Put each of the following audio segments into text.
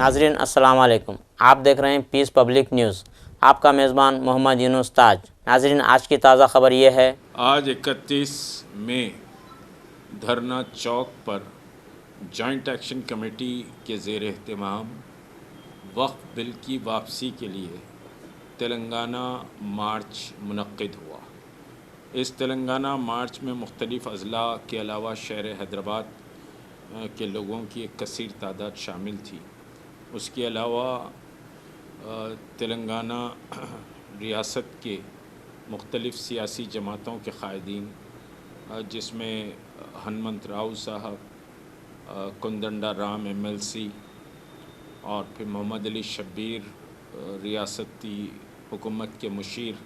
नाजरीन अस्सलाम वालेकुम। आप देख रहे हैं पीस पब्लिक न्यूज़। आपका मेज़बान मोहम्मद यूनुस ताज। नाजरीन आज की ताज़ा खबर यह है, आज 31 मई धरना चौक पर जॉइंट एक्शन कमेटी के ज़ेर एहतमाम वक्फ बिल की वापसी के लिए तेलंगाना मार्च मुनक्किद हुआ। इस तेलंगाना मार्च में मुख्तलिफ़ अज़ला के अलावा शहर हैदराबाद के लोगों की एक कसीर तादाद शामिल थी। उसके अलावा तेलंगाना रियासत के मुख्तलिफ़ सियासी जमातों के कायदीन, जिसमें हनुमंत राव साहब, कुंदंडा राम MLC और फिर मोहम्मद अली शब्बीर रियासती हुकूमत के मुशीर,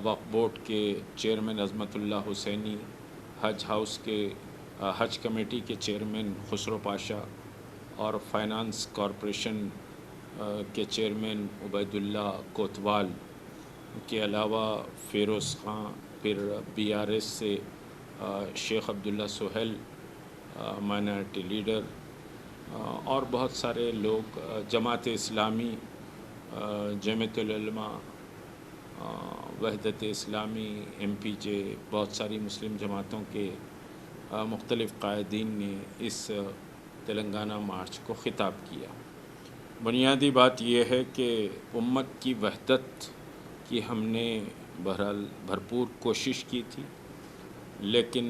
वक्फ बोर्ड के चेयरमैन अज़मतुल्लाह हुसैनी, हज हाउस के हज कमेटी के चेयरमैन खुसरो पाशा और फाइनेंस कॉरपोरेशन के चेयरमैन उबैदुल्ला कोतवाल के अलावा फ़िरोज़ ख़ान, फिर BRS से शेख अब्दुल्ला सोहेल माइनॉरिटी लीडर और बहुत सारे लोग, जमात इस्लामी, जमातुल उलमा, वहदत इस्लामी, MPJ, बहुत सारी मुस्लिम जमातों के मुख्तलिफ़ कायदीन ने इस तेलंगाना मार्च को ख़िताब किया। बुनियादी बात यह है कि उम्मत की वहदत की हमने बहरहाल भरपूर कोशिश की थी, लेकिन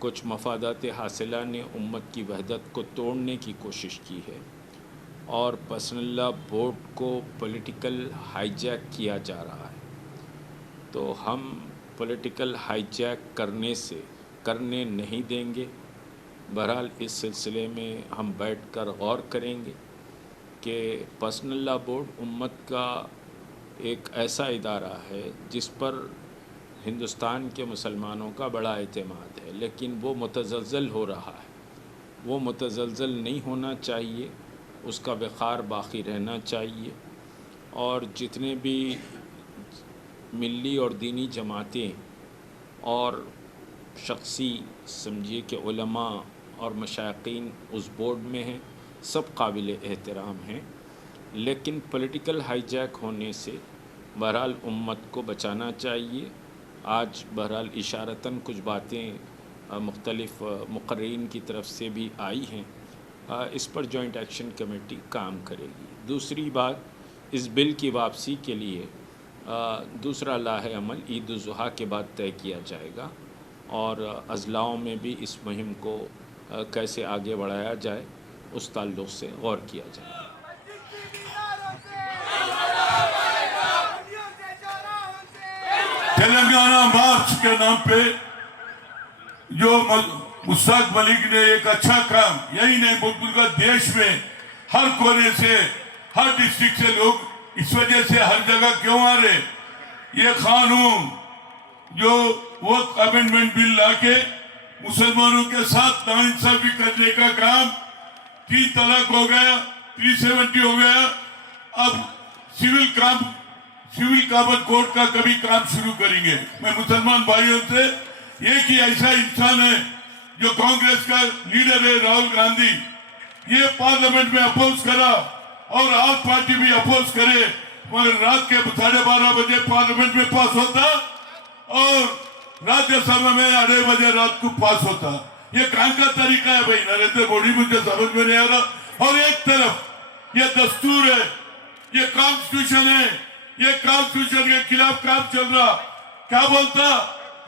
कुछ मफादात हासिला ने उम्मत की वहदत को तोड़ने की कोशिश की है और पर्सनल लॉ बोर्ड को पॉलिटिकल हाईजैक किया जा रहा है। तो हम पॉलिटिकल हाईजैक करने नहीं देंगे। बहरहाल इस सिलसिले में हम बैठकर गौर करेंगे कि पर्सनल लॉ बोर्ड उम्मत का एक ऐसा इदारा है जिस पर हिंदुस्तान के मुसलमानों का बड़ा एतमाद है, लेकिन वो मुतज़लज़ल हो रहा है। वो मुतज़लज़ल नहीं होना चाहिए, उसका वक़ार बाक़ी रहना चाहिए। और जितने भी मिल्ली और दीनी जमातें और शख्सी समझिए कि उलमा और मशाइखीन उस बोर्ड में हैं, सब काबिल एहतराम हैं, लेकिन पॉलिटिकल हाईजैक होने से बहरहाल उम्मत को बचाना चाहिए। आज बहरहाल इशारतन कुछ बातें मुख्तलिफ़ मुक़र्रीन की तरफ से भी आई हैं, इस पर जॉइंट एक्शन कमेटी काम करेगी। दूसरी बात, इस बिल की वापसी के लिए दूसरा लाहे अमल ईद उल ज़ुहा के बाद तय किया जाएगा और अज़लाओं में भी इस मुहिम को कैसे आगे बढ़ाया जाए उस ताल्लुक़ से गौर किया जाए। तेलंगाना मार्च के नाम पे जो मुश्ताक मलिक ने एक अच्छा काम, यही नहीं पूरा देश में हर कोने से, हर डिस्ट्रिक्ट से लोग इस वजह से हर जगह क्यों आ रहे, ये कानून जो वो अमेंडमेंट बिल लाके मुसलमानों के साथ नाइंसाफी करने का काम, 3 तलाक हो गया, 370 हो गया, अब सिविल कानून कोर्ट का कभी काम शुरू करेंगे। मैं मुसलमान भाइयों से, एक ही ऐसा इंसान है जो कांग्रेस का लीडर है, राहुल गांधी, ये पार्लियामेंट में अपोज करा और आप पार्टी भी अपोज करे, मगर रात के 12:30 बजे पार्लियामेंट में पास होता और राज्यसभा में 2:30 बजे रात को पास होता। ये काम का तरीका है भाई नरेंद्र मोदी, मुझे समझ में नहीं आ रहा। और एक तरफ ये दस्तूर है, ये कॉन्स्टिट्यूशन है, ये कॉन्स्टिट्यूशन के खिलाफ काम चल रहा। क्या बोलता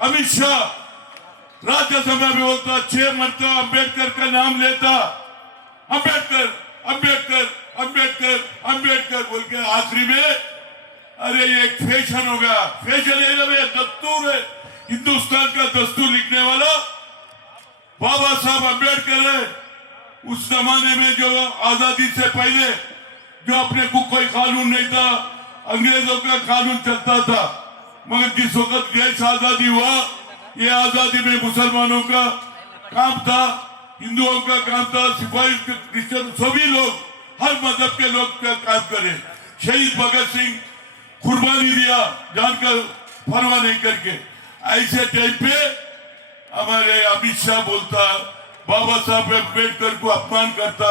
अमित शाह, राज्यसभा में बोलता, 6 मरतबा अम्बेडकर का नाम लेता, अम्बेडकर अम्बेडकर अम्बेडकर अम्बेडकर बोल के आखिरी में अरे ये एक फैशन हो गया। फैशन है, दस्तूर है, हिंदुस्तान का दस्तूर लिखने वाला बाबा साहब अम्बेडकर है। उस जमाने में जो आजादी से पहले जो अपने को कोई कानून नहीं था, अंग्रेजों का कानून चलता था, मगर जिस वक्त देश आजादी हुआ, ये आजादी में मुसलमानों का काम था, हिंदुओं का काम था, सिपाही, क्रिश्चियन, सभी लोग, हर मजहब के लोग का काम करे। शहीद भगत सिंह कुर्बानी दिया जानकर, परवाह नहीं करके। ऐसे टाइम पे हमारे अमित शाह बोलता, बाबा साहब अम्बेडकर को अपमान करता,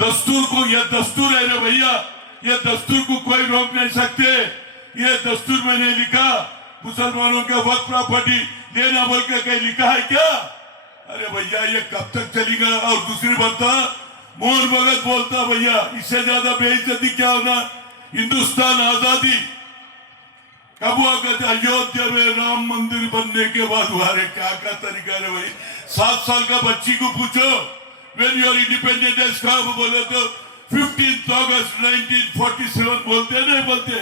दस्तूर को, यह दस्तूर है रे भैया, ये दस्तूर को कोई रोक नहीं सकते। ये दस्तूर में नहीं लिखा मुसलमानों के वक्त प्रॉपर्टी लेना बोल के कहीं लिखा है क्या? अरे भैया ये कब तक चलेगा? और दूसरी बात था, मोहन भगत बोलता भैया इससे ज्यादा बेइज्जती क्या होना? हिंदुस्तान आजादी कब हुआ? कहते अयोध्या में राम मंदिर बनने के बाद हुआ। रे क्या का तरीका है भाई? 7 साल का बच्ची को पूछो व्हेन योर इंडिपेंडेंट डेज कब, बोले तो 15 अगस्त 1947 बोलते नहीं बोलते?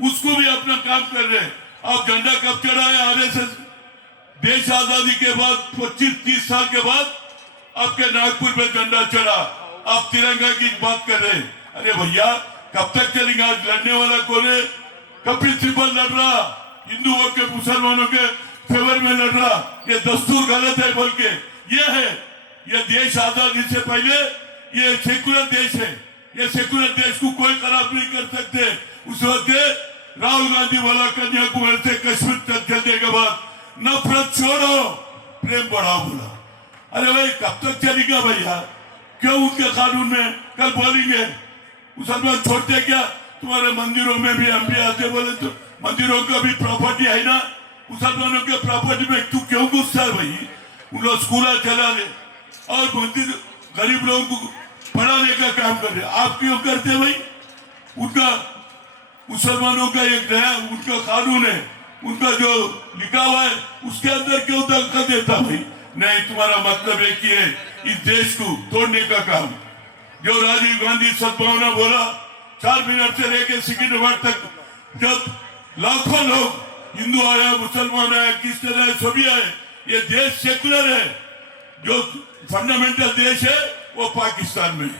उसको भी अपना काम कर रहे। अब झंडा कब चढ़ा है आरएसएस? देश आजादी के बाद 25-30 साल के बाद आपके नागपुर में झंडा चढ़ा, आप तिरंगा की बात कर रहे। अरे भैया कब तक चलेगा? आज लड़ने वाला कौन है? कपिल सिब्बल लड़ रहा, हिंदुओं के मुसलमानों के फेवर में लड़ रहा। ये दस्तूर गलत है बोल के ये है। ये देश आजादी से पहले ये सेकुलर देश है। ये सेकुलर देश को कोई खराब नहीं कर सकते। उस वक्त राहुल गांधी बोला कन्याकुमारी से कश्मीर तक चलने के बाद नफरत छोड़ो प्रेम बढ़ाओ बोला। अरे भाई कब तक चलेगा भैया? क्यों उनके कानून में कल बोलेंगे मुसलमान छोड़ते क्या? तुम्हारे मंदिरों में भी एमपी आते, बोले तो मंदिरों का भी प्रॉपर्टी है ना, मुसलमानों के प्रॉपर्टी में तू क्यों गुस्सा है भाई? उन लोग स्कूल चला ले और मंदिर गरीब लोगों को पढ़ाने का काम कर रहे, आप क्यों करते भाई? उनका मुसलमानों का एक नया उनका कानून है, उनका जो लिखा हुआ है उसके अंदर क्यों दखल देता भाई? नहीं, तुम्हारा मतलब एक ही है, इस देश को तोड़ने का काम। जो राजीव गांधी सद्भावना बोला 4 मिनट से लेकर सिकंदराबाद तक, जब लाखों लोग हिंदू आया, मुसलमान आया, क्रिश्चियन आए, सभी आए। ये देश सेकुलर है। जो फंडामेंटल देश है वो पाकिस्तान में।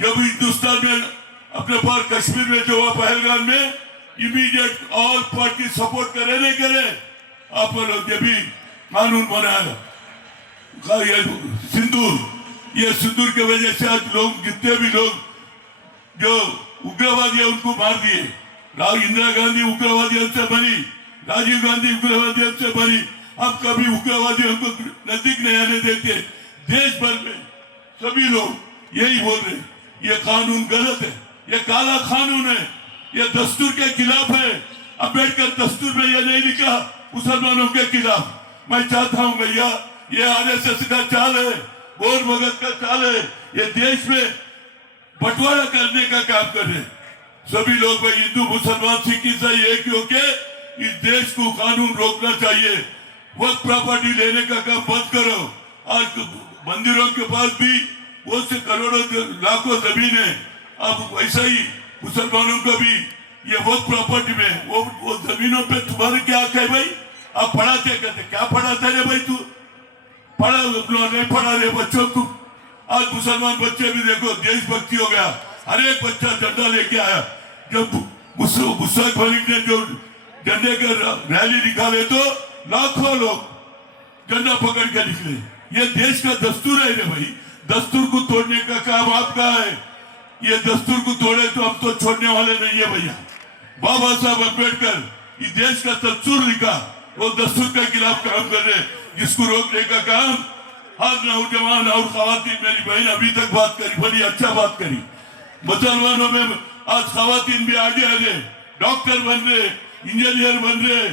जब हिंदुस्तान में अपने पार कश्मीर में जो हुआ पहलगाम में, इमीडिएट ऑल पार्टी सपोर्ट करे नहीं करे, आप लोग जब भी कानून बनाया ये सिंदूर की वजह से आज लोग, जितने भी लोग जो उग्रवादी है उनको मार दिए। इंदिरा गांधी उग्रवादियों से बनी, राजीव गांधी उग्रवादियों से बनी। हम कभी उग्रवादियों को नजदीक नहीं आने देते। देश भर में सभी लोग यही बोल रहे, ये कानून गलत है, ये काला कानून है, ये दस्तूर के खिलाफ है। अम्बेडकर दस्तूर में ये नहीं लिखा मुसलमानों के खिलाफ। मैं चाहता हूं भैया, ये आरएसएस का चाल है, मोहन भगत का चाल है, ये देश में बंटवारा करने का काम कर रहे। सभी लोग भाई, हिंदू मुसलमान सिख ईसाई एक होके इस देश को कानून रोकना चाहिए। वक्त प्रॉपर्टी लेने का काम बंद करो। आज मंदिरों के पास भी बहुत से करोड़ों लाखों जमीन है। अब वैसा ही मुसलमानों का भी ये वक्त प्रॉपर्टी में वो जमीनों पे तुम्हारे क्या हक है भाई? आप पढ़ाते कहते, क्या पढ़ाते रे भाई? तू पढ़ा नहीं पढ़ा रहे बच्चों को। आज मुसलमान बच्चे भी देखो देशभक्ति हो गया, हर एक बच्चा झंडा लेके आया। जब मुस्तक मलिक ने जो झंडे के रैली निकाले तो लाखों लोग झंडा पकड़ के निकले। ये देश का दस्तूर है रे भाई। दस्तूर को तोड़ने का काम आपका है। ये दस्तूर को तोड़े तो हम तो छोड़ने वाले नहीं है भैया। बाबा साहब अम्बेडकर इस देश का दस्तूर लिखा, वो दस्तूर के खिलाफ काम कर रहे, जिसको रोकने का काम हर नौजवान और खवातीन, मेरी बहन अभी तक बात करी, बड़ी अच्छा बात करी। मुसलमानों में आज खवातीन भी आगे आ गए, डॉक्टर बन रहे, इंजीनियर बन रहे,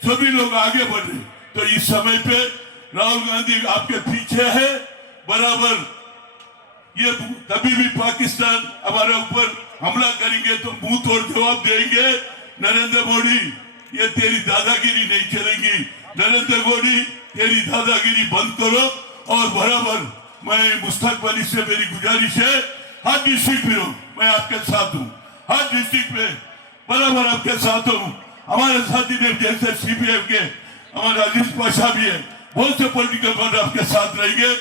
सभी लोग आगे बढ़ रहे। तो इस समय पे राहुल गांधी आपके पीछे है बराबर। ये कभी भी पाकिस्तान हमारे ऊपर हमला करेंगे तो मुंह तोड़ जवाब देंगे। नरेंद्र मोदी, ये तेरी दादागिरी नहीं चलेगी। नरेंद्र मोदी, तेरी दादागिरी बंद करो। और बराबर मैं मुस्तक अली से मेरी गुजारिश है, हर डिस्ट्रिक्ट में मैं आपके साथ हूँ, हर डिस्ट्रिक्ट में बराबर आपके साथ हूँ। हमारे साथी ने जैसे सीपीएम के हमारे अजीज पाशा भी है, बहुत से पॉलिटिकल पार्टी आपके साथ रहेंगे।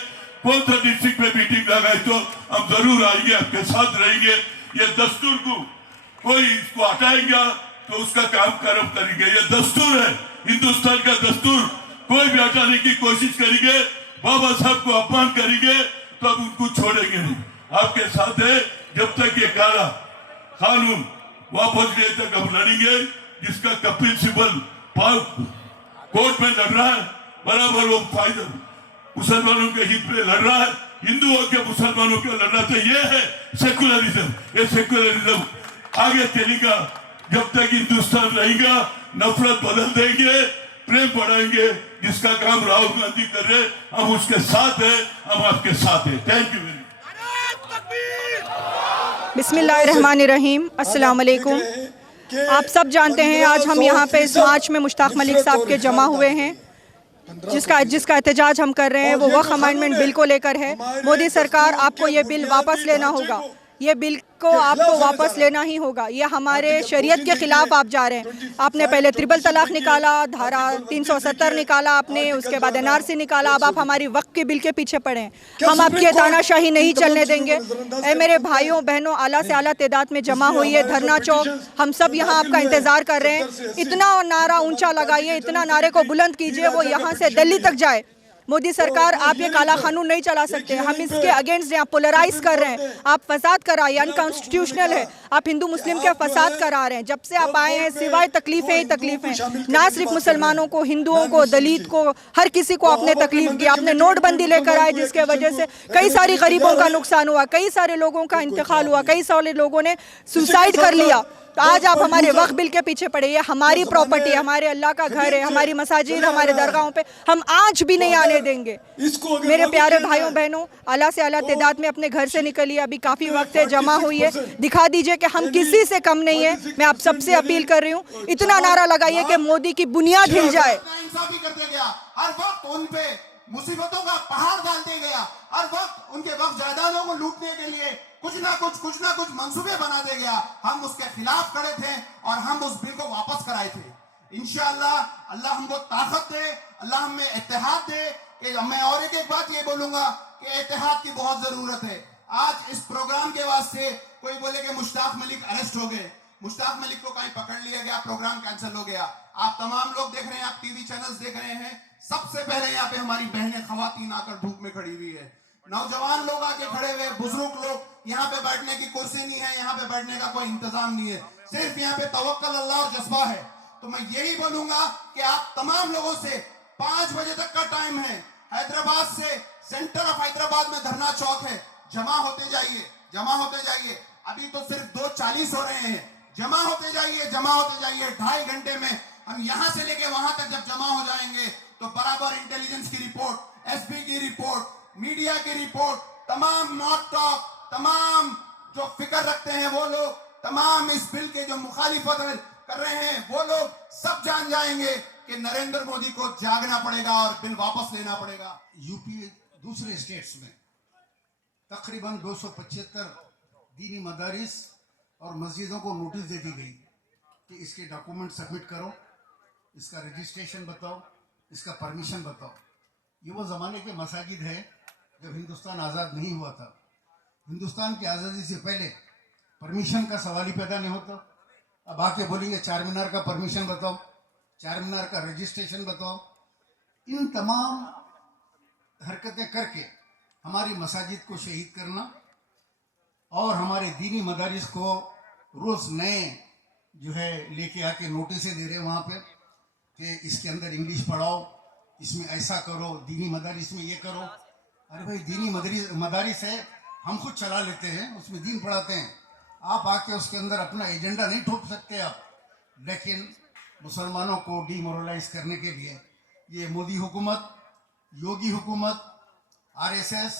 बहुत से डिस्ट्रिक्ट में मीटिंग लगाए तो हम जरूर आएंगे, आपके साथ रहेंगे। ये दस्तूर को कोई इसको हटाएगा तो उसका काम कर्म करेंगे। ये दस्तूर है, हिंदुस्तान का दस्तूर। कोई भी हटाने की कोशिश करेंगे, बाबा साहब को अपमान करेंगे तो अब उनको छोड़ेंगे नहीं। आपके साथ है जब तक ये काला कानून वापस ले तक हम लड़ेंगे। जिसका कपिल सिब्बल कोर्ट में लड़ रहा है, बराबर वो फायदा मुसलमानों के हित में लड़ रहा है। हिंदुओं के मुसलमानों को लड़ना, तो ये है सेकुलरिज्म। ये सेकुलरिज्म आगे चलेगा जब तक हिंदुस्तान रहेगा। नफरत बदल देंगे, प्रेम बढ़ाएंगे। जिसका काम राहुल गांधी कर रहे, हम उसके साथ हैं, हम आपके साथ हैं। Thank you very much. बिस्मिल्लाहिर्रहमानिर्रहीम, अस्सलाम वालेकुम। आप सब जानते हैं आज हम यहाँ पे इस मार्च में मुश्ताक मलिक साहब के जमा हुए हैं, जिसका एहतजाज हम कर रहे हैं वो वक्फ अमेंडमेंट बिल को लेकर है। मोदी सरकार, आपको ये बिल वापस लेना होगा। ये बिल को आपको वापस लेना ही होगा। ये हमारे शरीयत के खिलाफ आप जा रहे हैं। आपने पहले ट्रिपल तलाक निकाला, धारा 370 निकाला आपने, उसके बाद NRC निकाला, अब आप हमारी वक्फ के बिल के पीछे पड़े हैं। हम आपकी तानाशाही नहीं चलने देंगे। ऐ मेरे भाइयों बहनों, आला से आला तादाद में जमा हुई है धरना चौक। हम सब यहाँ आपका इंतजार कर रहे हैं। इतना नारा ऊंचा लगाइए, इतना नारे को बुलंद कीजिए वो यहाँ से दिल्ली तक जाए। मोदी सरकार, आप ये काला कानून नहीं चला सकते। हम इसके अगेंस्ट हैं। आप पोलराइज कर रहे हैं, आप फसाद कराइए, अनकॉन्स्टिट्यूशनल है। आप हिंदू मुस्लिम के फसाद करा रहे हैं। जब से आप आए हैं सिवाय तकलीफें ही तकलीफें। ना सिर्फ मुसलमानों को, हिंदुओं को, दलित को, हर किसी को आपने तकलीफ दी। आपने नोटबंदी लेकर आए जिसके वजह से कई सारी गरीबों का नुकसान हुआ, कई सारे लोगों का इंतकाल हुआ, कई सारे लोगों ने सुसाइड कर लिया। तो आज आप हमारे वक्फ बिल के पीछे पड़े। ये हमारी प्रॉपर्टी है, हमारे अल्लाह का घर है, हमारी मसाजिद, हमारे दरगाहों पे हम आज भी नहीं आने देंगे। मेरे प्यारे भाइयों बहनों, आला से आला तादाद में अपने घर से निकलिए। अभी काफ़ी वक्त है, जमा हुई है। दिखा दीजिए कि हम किसी से कम नहीं है। मैं आप सबसे अपील कर रही हूँ, इतना नारा लगाइए कि मोदी की बुनियाद हिल जाए। हर वक्त उन पे मुसीबतों का पहाड़ डालते गया। हर वक्त उनके वक्त जायदादों को लूटने के लिए कुछ ना कुछ मंसूबे बनाते गया। हम उसके खिलाफ खड़े थे और हम उस बिल को वापस कराए थे। इंशाअल्लाह अल्लाह हमको ताकत दे, अल्लाह हमें इत्तेहाद दे। कि मैं और एक बात ये बोलूंगा कि इत्तेहाद की बहुत जरूरत है। आज इस प्रोग्राम के वास्ते कोई बोले कि मुश्ताक मलिक अरेस्ट हो गए, मुश्ताक मलिक को कहीं पकड़ लिया गया, प्रोग्राम कैंसिल हो गया। आप तमाम लोग देख रहे हैं, आप टीवी चैनल्स देख रहे हैं। सबसे पहले यहाँ पे हमारी बहनें खवातीन आकर धूप में खड़ी हुई है, नौजवान लोग आके खड़े हुए, बुजुर्ग लोग। यहाँ पे बैठने की कुर्सी नहीं है, यहाँ पे बैठने का कोई इंतजाम नहीं है, सिर्फ यहाँ पे तवक्कल अल्लाह और जज्बा है। तो मैं यही बोलूंगा कि आप तमाम लोगों से 5 बजे तक का टाइम है। हैदराबाद से, सेंटर ऑफ हैदराबाद में धरना चौक है, जमा होते जाइए, जमा होते जाइए। अभी तो सिर्फ 2:40 हो रहे हैं, जमा होते जाइए, जमा होते जाइए। 2.5 घंटे में हम यहाँ से लेके वहां तक जब जमा हो जाएंगे तो बराबर इंटेलिजेंस की रिपोर्ट, एसपी की रिपोर्ट, मीडिया की रिपोर्ट, तमाम नॉट टॉक, तमाम जो फिक्र रखते हैं वो लोग, तमाम इस बिल के जो मुखालिफत कर रहे हैं वो लोग सब जान जाएंगे कि नरेंद्र मोदी को जागना पड़ेगा और बिल वापस लेना पड़ेगा। यूपी दूसरे स्टेट्स में तकरीबन 275 दीनी मदारिस और मस्जिदों को नोटिस दे दी गई कि इसके डॉक्यूमेंट सबमिट करो, इसका रजिस्ट्रेशन बताओ, इसका परमिशन बताओ। ये वो ज़माने के मसाजिद है जब हिंदुस्तान आज़ाद नहीं हुआ था। हिंदुस्तान की आज़ादी से पहले परमिशन का सवाल ही पैदा नहीं होता। अब आके बोलेंगे चार मीनार का परमिशन बताओ, चार मीनार का रजिस्ट्रेशन बताओ। इन तमाम हरकतें करके हमारी मसाजिद को शहीद करना और हमारे दीनी मदारिस को रोज़ नए जो है लेके आके नोटिसें दे रहे हैं वहाँ पे कि इसके अंदर इंग्लिश पढ़ाओ, इसमें ऐसा करो, दीनी मदारिस में ये करो। अरे भाई, दीनी मदारिस है, हम खुद चला लेते हैं, उसमें दीन पढ़ाते हैं। आप आके उसके अंदर अपना एजेंडा नहीं ठोक सकते आप। लेकिन मुसलमानों को डीमोरलाइज करने के लिए ये मोदी हुकूमत, योगी हुकूमत, आरएसएस,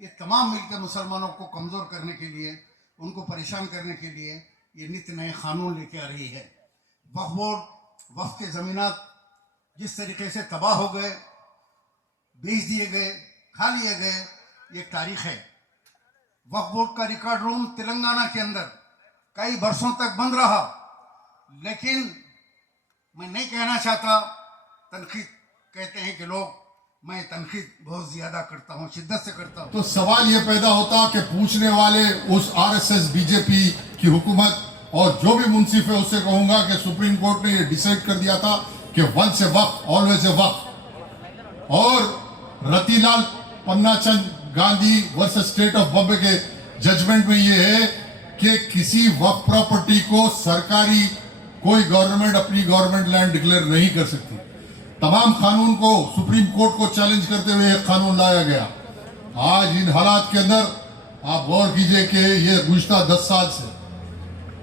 ये तमाम मिलकर मुसलमानों को कमज़ोर करने के लिए, उनको परेशान करने के लिए ये नित नए कानून लेके आ रही है। वक्फ बोर्ड, वक्फ के ज़मीनात जिस तरीके से तबाह हो गए, बेच दिए गए, खा लिए गए, ये तारीख है। वक्फ बोर्ड का रिकॉर्ड रूम तेलंगाना के अंदर कई बरसों तक बंद रहा। लेकिन मैं नहीं कहना चाहता, तनकीद कहते हैं कि लोग, मैं तनकीद बहुत ज़्यादा करता हूँ, शिद्दत से करता हूँ। तो सवाल ये पैदा होता कि पूछने वाले उस आरएसएस बीजेपी की हुकूमत और जो भी मुंसिफ है उससे कहूँगा कि सुप्रीम कोर्ट ने ये डिसाइड कर दिया था कि once a Waqf always a Waqf. और Ratilal Pannachand Gandhi versus state of Bombay के जजमेंट में ये है कि किसी वक्फ प्रॉपर्टी को सरकारी कोई गवर्नमेंट अपनी गवर्नमेंट लैंड डिक्लेयर नहीं कर सकती। तमाम कानून को सुप्रीम कोर्ट को चैलेंज करते हुए एक कानून लाया गया। आज इन हालात के अंदर आप गौर कीजिए कि ये गुज़श्ता 10 साल से,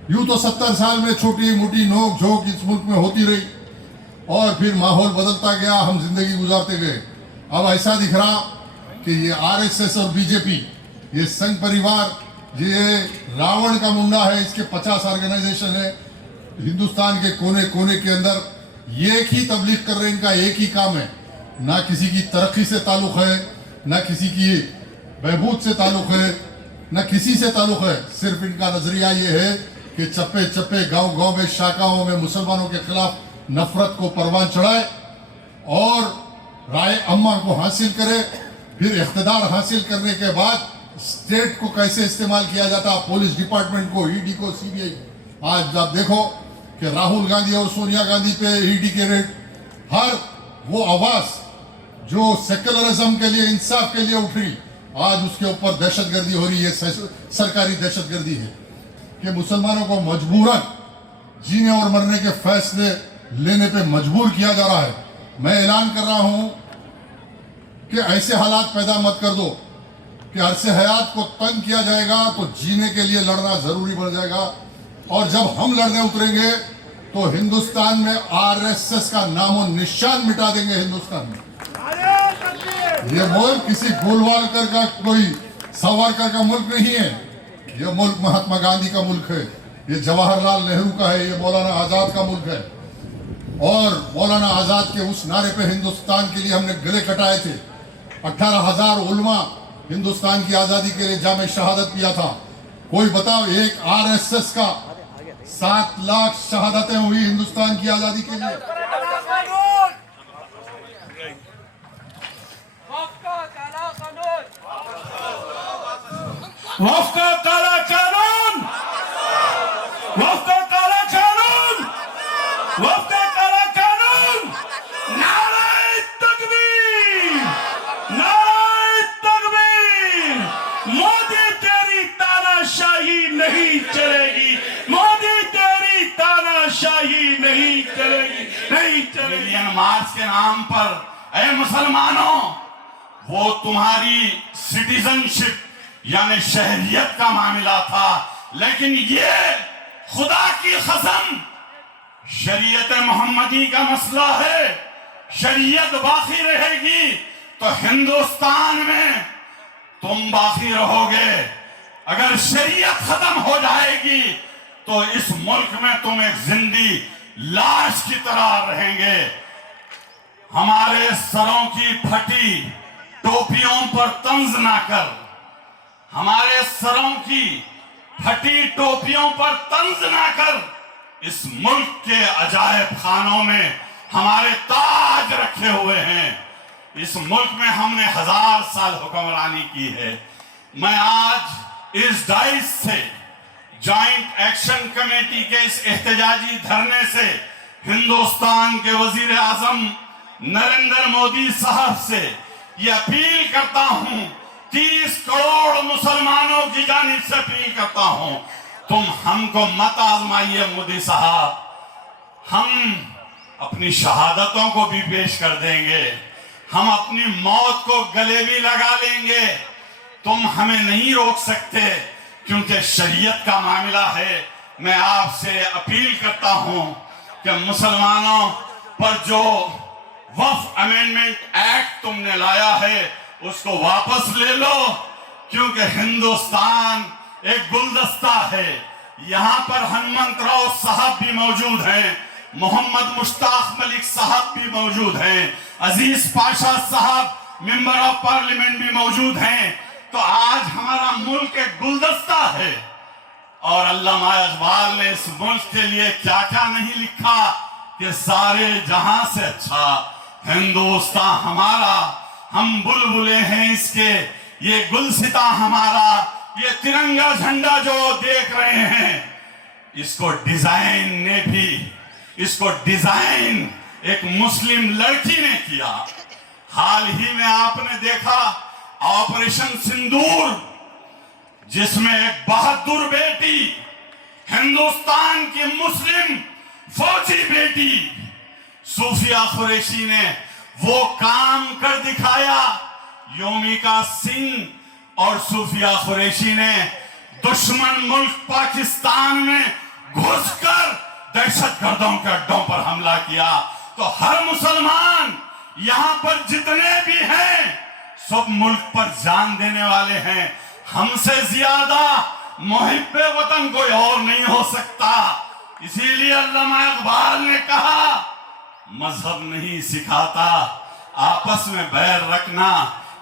यूं तो 70 साल में छोटी मोटी नोक झोंक इस मुल्क में होती रही और फिर माहौल बदलता गया, हम जिंदगी गुजारते गए। अब ऐसा दिख रहा कि ये आरएसएस और बीजेपी, ये संघ परिवार, ये रावण का मुंडा है, इसके 50 ऑर्गेनाइजेशन है हिंदुस्तान के कोने कोने के अंदर, ये एक ही तबलीग कर रहे हैं। इनका एक ही काम है, ना किसी की तरक्की से ताल्लुक है, ना किसी की बहबूद से ताल्लुक है, ना किसी से ताल्लुक है। सिर्फ इनका नजरिया ये है कि चप्पे चप्पे गांव गांव में शाखाओं में मुसलमानों के खिलाफ नफरत को परवान चढ़ाए और राय अम्मा को हासिल करे, फिर इख्तिदार हासिल करने के बाद स्टेट को कैसे इस्तेमाल किया जाता, पुलिस डिपार्टमेंट को, ईडी को, सीबीआई। आज आप देखो कि राहुल गांधी और सोनिया गांधी पे ईडी के रेड, हर वो आवाज जो सेक्युलरिज्म के लिए, इंसाफ के लिए उठी, आज उसके ऊपर दहशतगर्दी हो रही है। सरकारी दहशतगर्दी है कि मुसलमानों को मजबूरन जीने और मरने के फैसले लेने पे मजबूर किया जा रहा है। मैं ऐलान कर रहा हूं कि ऐसे हालात पैदा मत कर दो कि अरसे हयात को तंग किया जाएगा तो जीने के लिए लड़ना जरूरी बढ़ जाएगा। और जब हम लड़ने उतरेंगे तो हिंदुस्तान में आरएसएस का नामो निशान मिटा देंगे। हिंदुस्तान में ये मुल्क किसी गोलवालकर का, कोई सावरकर का मुल्क नहीं है। ये मुल्क महात्मा गांधी का मुल्क है, ये जवाहरलाल नेहरू का है, ये मौलाना आजाद का मुल्क है। और मौलाना आजाद के उस नारे पे हिंदुस्तान के लिए हमने गले कटाए थे। 18,000 उलमा हिंदुस्तान की आजादी के लिए जामे शहादत किया था। कोई बताओ, एक आरएसएस का 7 लाख शहादतें हुई हिंदुस्तान की आजादी के लिए। वक्फ का काला कानून, वक्फ का काला कानून, वक्फ का काला कानून, नारे तकबीर, नारे तकबीर। मोदी तेरी तानाशाही नहीं चलेगी, मोदी तेरी तानाशाही नहीं चलेगी, नहीं चलेगी। मिलियन मार्च के नाम पर ऐ मुसलमानों, वो तुम्हारी सिटीजनशिप यानी शहरियत का मामला था, लेकिन ये खुदा की कसम शरीयत मोहम्मदी का मसला है। शरीयत बाकी रहेगी तो हिंदुस्तान में तुम बाकी रहोगे। अगर शरीयत खत्म हो जाएगी तो इस मुल्क में तुम एक जिंदी लाश की तरह रहेंगे। हमारे सरों की फटी टोपियों पर तंज ना कर, हमारे सरों की फटी टोपियों पर तंज ना कर। इस मुल्क के अजायब खानों में हमारे ताज रखे हुए हैं। इस मुल्क में हमने 1000 साल हुक्मरानी की है। मैं आज इस डाइस से जॉइंट एक्शन कमेटी के इस एहतजाजी धरने से हिंदुस्तान के वजीर आजम नरेंद्र मोदी साहब से ये अपील करता हूं, 30 करोड़ मुसलमानों की जानिब से अपील करता हूं, तुम हमको मत आजमाइए मोदी साहब। हम अपनी शहादतों को भी पेश कर देंगे, हम अपनी मौत को गले भी लगा लेंगे। तुम हमें नहीं रोक सकते क्योंकि शरीयत का मामला है। मैं आपसे अपील करता हूं कि मुसलमानों पर जो वक्फ अमेंडमेंट एक्ट तुमने लाया है उसको वापस ले लो, क्योंकि हिंदुस्तान एक गुलदस्ता है। यहाँ पर हनुमंत राव साहब भी मौजूद हैं, मोहम्मद मुश्ताक मलिक साहब भी मौजूद हैं, अजीज पाशा साहब मेंबर ऑफ पार्लियामेंट भी मौजूद हैं। तो आज हमारा मुल्क एक गुलदस्ता है और अल्लामा इकबाल ने इस मुल्क के लिए क्या क्या नहीं लिखा कि सारे जहां से अच्छा हिंदुस्तान हमारा, हम बुलबुले हैं इसके, ये गुलसिता हमारा, ये तिरंगा झंडा जो देख रहे हैं, इसको डिजाइन एक मुस्लिम लड़की ने किया। हाल ही में आपने देखा ऑपरेशन सिंदूर, जिसमें एक बहादुर बेटी, हिंदुस्तान की मुस्लिम फौजी बेटी सूफिया कुरैशी ने वो काम कर दिखाया। योमिका सिंह और सूफिया कुरैशी ने दुश्मन मुल्क पाकिस्तान में घुसकर दहशतगर्दों के अड्डों पर हमला किया, तो हर मुसलमान यहां पर जितने भी हैं सब मुल्क पर जान देने वाले हैं। हमसे ज्यादा मुहिब्बे वतन कोई और नहीं हो सकता। इसीलिए अल्लामा इकबाल ने कहा, मजहब नहीं सिखाता आपस में बैर रखना,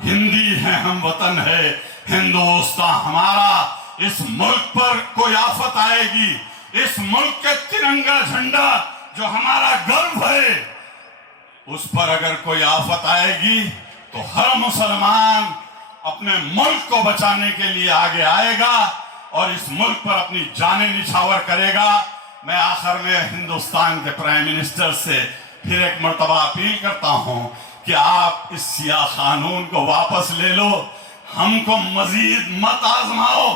हिंदी है हम वतन है हिंदुस्तान हमारा। इस मुल्क पर कोई आफत आएगी, इस मुल्क के तिरंगा झंडा जो हमारा गर्व है, उस पर अगर कोई आफत आएगी तो हर मुसलमान अपने मुल्क को बचाने के लिए आगे आएगा और इस मुल्क पर अपनी जानें निछावर करेगा। मैं आखिर में हिंदुस्तान के प्राइम मिनिस्टर से फिर एक मर्तबा अपील करता हूं कि आप इस सियाह कानून को वापस ले लो, हमको मजीद मत आजमाओ।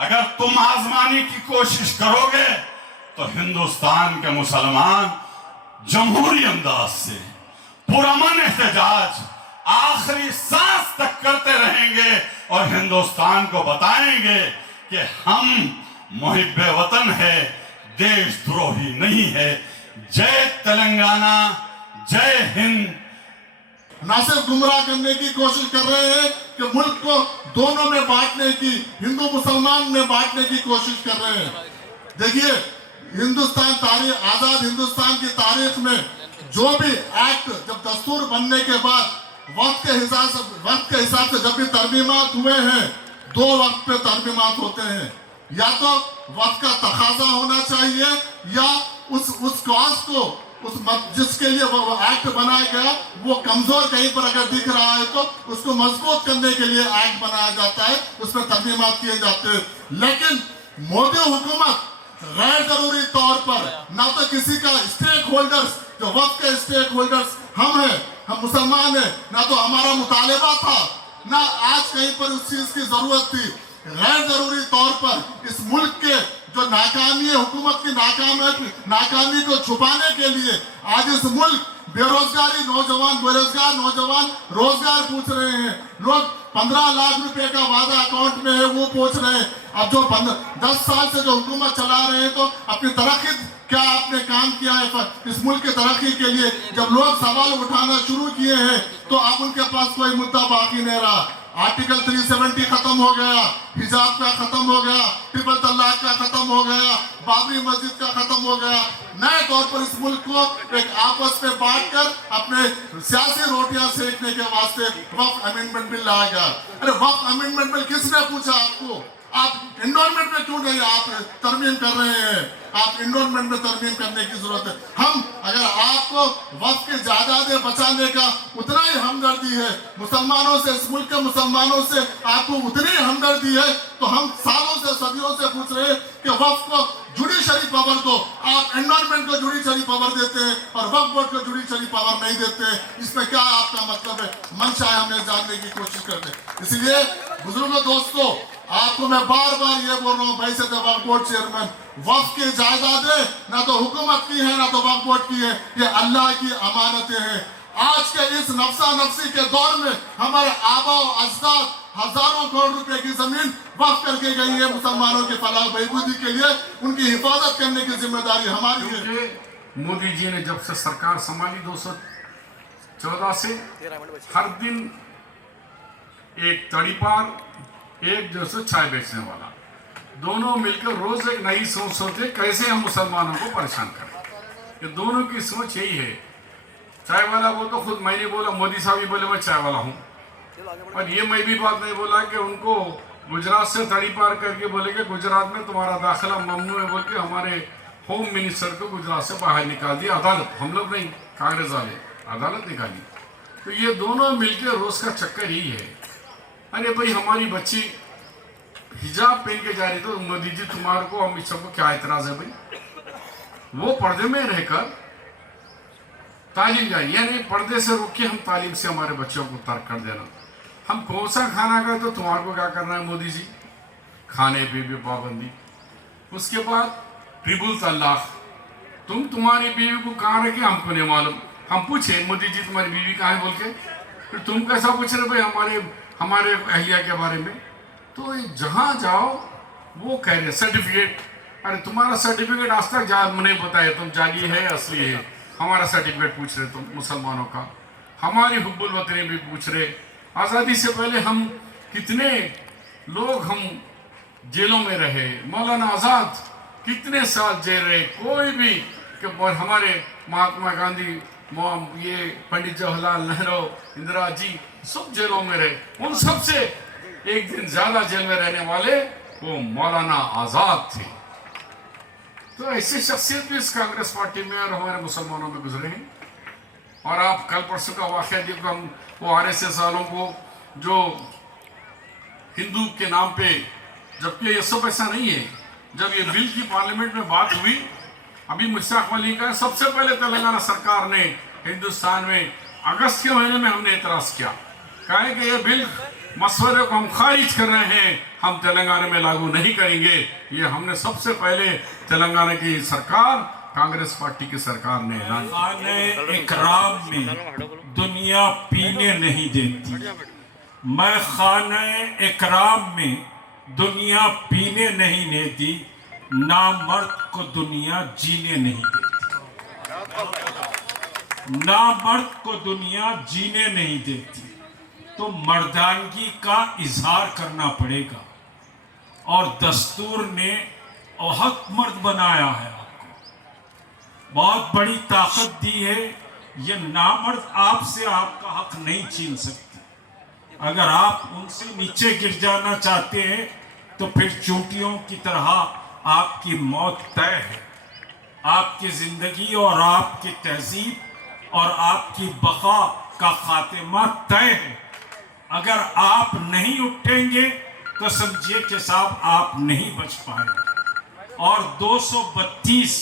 अगर तुम आजमाने की कोशिश करोगे तो हिंदुस्तान के मुसलमान जमहूरी अंदाज से पुरअमन एहतजाज आखिरी सांस तक करते रहेंगे और हिंदुस्तान को बताएंगे कि हम मुहिब्बे वतन है, देशद्रोही नहीं है। जय तेलंगाना, जय हिंद। ना सिर्फ गुमराह करने की कोशिश कर रहे हैं कि मुल्क को दोनों में बांटने की, हिंदू मुसलमान में बांटने की कोशिश कर रहे हैं। देखिए, हिंदुस्तान तारीख, आजाद हिंदुस्तान की तारीख में जो भी एक्ट जब दस्तूर बनने के बाद वक्त के हिसाब से जब भी तरमीमात हुए हैं, दो वक्त पे तरमीमात होते हैं। या तो वक्त का तकाजा होना चाहिए या उस कॉज को, जिसके लिए वो एक्ट बनाया गया वो कमजोर कहीं पर अगर दिख रहा है तो उसको मजबूत करने के लिए एक्ट बनाया जाता है, उसमें तरमीमात किए जाते हैं। लेकिन मोदी हुकूमत गैर जरूरी तौर पर ना तो किसी का स्टेक होल्डर्स, जो वक्त के स्टेक होल्डर्स हम हैं, हम मुसलमान हैं, ना तो हमारा मुतालिबा था, ना आज कहीं पर उस चीज की जरूरत थी। गैर जरूरी तौर पर इस मुल्क के जो नाकामी है, हुकूमत की नाकामी को छुपाने के लिए आज इस मुल्क बेरोजगार नौजवान रोजगार पूछ रहे हैं। लोग 15 लाख रुपए का वादा अकाउंट में है वो पूछ रहे हैं। अब जो 10 साल से जो हुकूमत चला रहे हैं तो अपनी तरक्की क्या आपने काम किया है इस मुल्क की तरक्की के लिए? जब लोग सवाल उठाना शुरू किए हैं तो अब उनके पास कोई मुद्दा बाकी नहीं रहा। आर्टिकल 370 खत्म हो गया, हिजाब का खत्म हो गया, ट्रिपल तलाक का खत्म हो गया, बाबरी मस्जिद का खत्म हो गया। नए तौर पर इस मुल्क को एक आपस में बांटकर अपने सियासी रोटियां सेकने के वास्ते वक्फ अमेंडमेंट बिल लाया गया। अरे वक्फ अमेंडमेंट बिल किसने पूछा आपको? आप एनवायरमेंट में क्यों नहीं आप तरमीम कर रहे हैं? आप एनवायरमेंट में तरमीम करने की जरूरत है। हम अगर आपको वक्फ के जायदादें बचाने का उतना ही हमदर्दी है, मुसलमानों से, इस मुल्क के मुसलमानों से आपको उतनी हमदर्दी है, तो हम सालों से सदियों से पूछ रहे हैं कि वक्फ को जुडिशरी पावर दो। आप एनवायरमेंट को जुडिशरी पावर देते हैं और वक्फ बोर्ड को जुडिशरी पावर नहीं देते हैं। इसमें क्या आपका मतलब है? मंशा है, हमें जानने की कोशिश करते हैं। इसलिए बुजुर्गों, दोस्तों, आपको मैं बार बार ये बोल रहा हूँ, भाई से वक्फ बोर्ड चेयरमैन, वक्फ की जायदादें ना तो हुकूमत की है ना तो वक्फ बोर्ड की है, ये अल्लाह की अमानतें हैं। आज के इस नफसा नफसी के दौर में हमारे आबा और अजदाद हजारों करोड़ रुपए की जमीन वक्फ करके गई है मुसलमानों के फलाह बहबूदी के लिए। उनकी हिफाजत करने की जिम्मेदारी हमारी है। मोदी जी ने जब से सरकार संभाली 2014 से हर दिन एक तड़ीपार, एक जो से चाय बेचने वाला, दोनों मिलकर रोज एक नई सोच सोचते कैसे हम मुसलमानों को परेशान करें। ये दोनों की सोच यही है। चाय वाला वो तो खुद मैंने बोला, मोदी साहब ही बोले मैं चाय वाला हूँ, और ये मैं भी बात नहीं बोला कि उनको गुजरात से तड़ी पार करके बोले कि गुजरात में तुम्हारा दाखिला ममनू है बोल के हमारे होम मिनिस्टर को गुजरात से बाहर निकाल दिया अदालत। हम लोग नहीं, कांग्रेस वाले अदालत निकाली। तो ये दोनों मिलकर रोज का चक्कर ही है। अरे भाई, हमारी बच्ची हिजाब पहन के जा रही तो मोदी जी तुम्हारे को, हम इस सबको क्या एतराज है भाई? वो पर्दे में रहकर तालीम जाए, यानी पर्दे से रोक के हम तालीम से हमारे बच्चों को तर्क कर देना। हम कौन सा खाना खाए तो तुम्हारे को क्या करना है मोदी जी? खाने पे भी पाबंदी। उसके बाद ट्रिपल तलाक, तुम्हारी बीवी को कहाँ रखे हमको नहीं मालूम। हम पूछे मोदी जी तुम्हारी बीवी कहाँ है बोल के, फिर तुम कैसा पूछ रहे भाई हमारे अहलिया के बारे में? तो जहाँ जाओ वो कह रहे सर्टिफिकेट, अरे तुम्हारा सर्टिफिकेट आज तक नहीं बताया तुम जाली है असली है। हमारा सर्टिफिकेट पूछ रहे तुम मुसलमानों का, हमारी हुब्बुल वतनी भी पूछ रहे। आज़ादी से पहले हम कितने लोग हम जेलों में रहे, मौलाना आज़ाद कितने साल जेल रहे, कोई भी हमारे महात्मा गांधी, ये पंडित जवाहरलाल नेहरू, इंदिरा जी सब जेलों में रहे। उन सबसे एक दिन ज्यादा जेल में रहने वाले वो मौलाना आज़ाद थे। तो ऐसी शख्सियत भी इस कांग्रेस पार्टी में और हमारे मुसलमानों में गुजरे हैं। और आप कल परसों का वाक़या देखो, हम वो RSS वालों को जो हिंदू के नाम पे, जबकि ये सब ऐसा नहीं है। जब ये बिल की पार्लियामेंट में बात हुई, अभी मुश्ताक अली का सबसे पहले तेलंगाना सरकार ने हिंदुस्तान में अगस्त के महीने में हमने एतराज़ किया, कहा कि ये बिल मसवदे को हम खारिज कर रहे हैं, हम तेलंगाना में लागू नहीं करेंगे। ये हमने सबसे पहले तेलंगाना की सरकार, कांग्रेस पार्टी की सरकार ने ऐलान किया। खाने इकराम में दुनिया पीने नहीं देती, मैं खाने इकराम में दुनिया पीने नहीं देती, नामर्द को दुनिया जीने नहीं देती, नामर्द को दुनिया जीने नहीं देती। तो मर्दानगी का इजहार करना पड़ेगा। और दस्तूर ने हक मर्द बनाया है, आपको बहुत बड़ी ताकत दी है। ये नामर्द आपसे आपका हक नहीं छीन सकते। अगर आप उनसे नीचे गिर जाना चाहते हैं तो फिर चूंटियों की तरह आपकी मौत तय है। आपकी जिंदगी और आपकी तहजीब और आपकी बका का खात्मा तय है। अगर आप नहीं उठेंगे तो समझिए कि साहब आप नहीं बच पाएंगे। और 232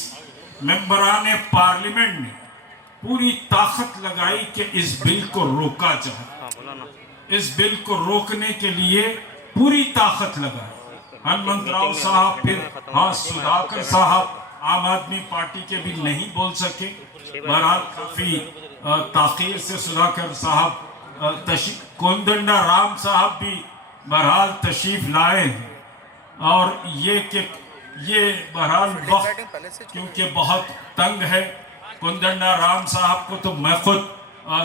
मेंबरान पार्लियामेंट ने पूरी ताकत लगाई कि इस बिल को रोका जाए। इस बिल को रोकने के लिए पूरी ताकत लगाई। हनुमंत राव साहब, फिर हाँ सुधाकर साहब आम आदमी पार्टी के भी नहीं बोल सके। बहरहाल काफी ताकीर से सुधाकर साहब, कोदंडा राम साहब भी बहरहाल तशरीफ लाए हैं। और ये बहरहाल वक्त क्योंकि बहुत तंग है, कोदंडा राम साहब को तो मैं खुद